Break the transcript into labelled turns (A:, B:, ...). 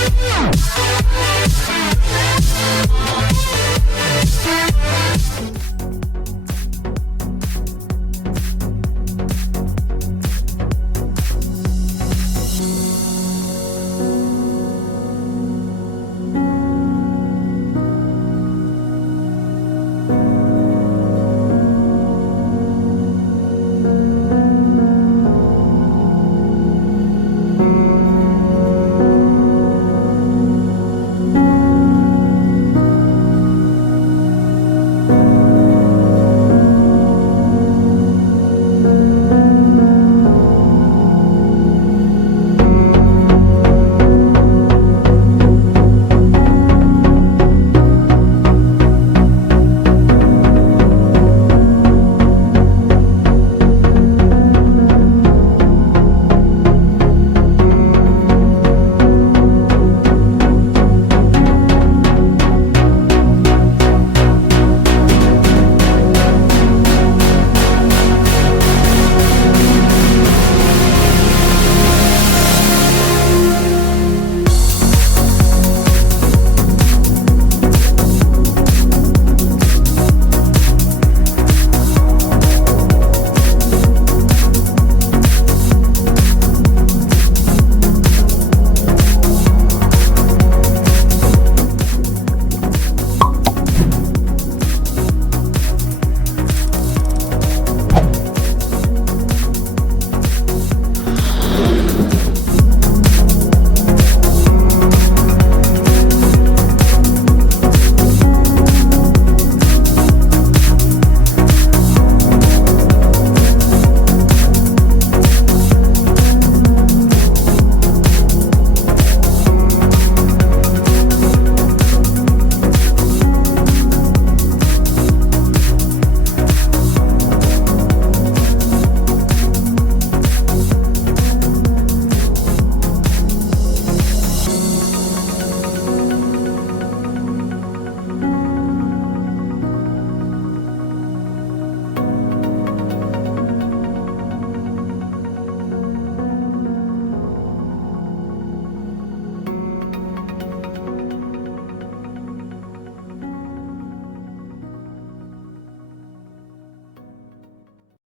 A: Yeah.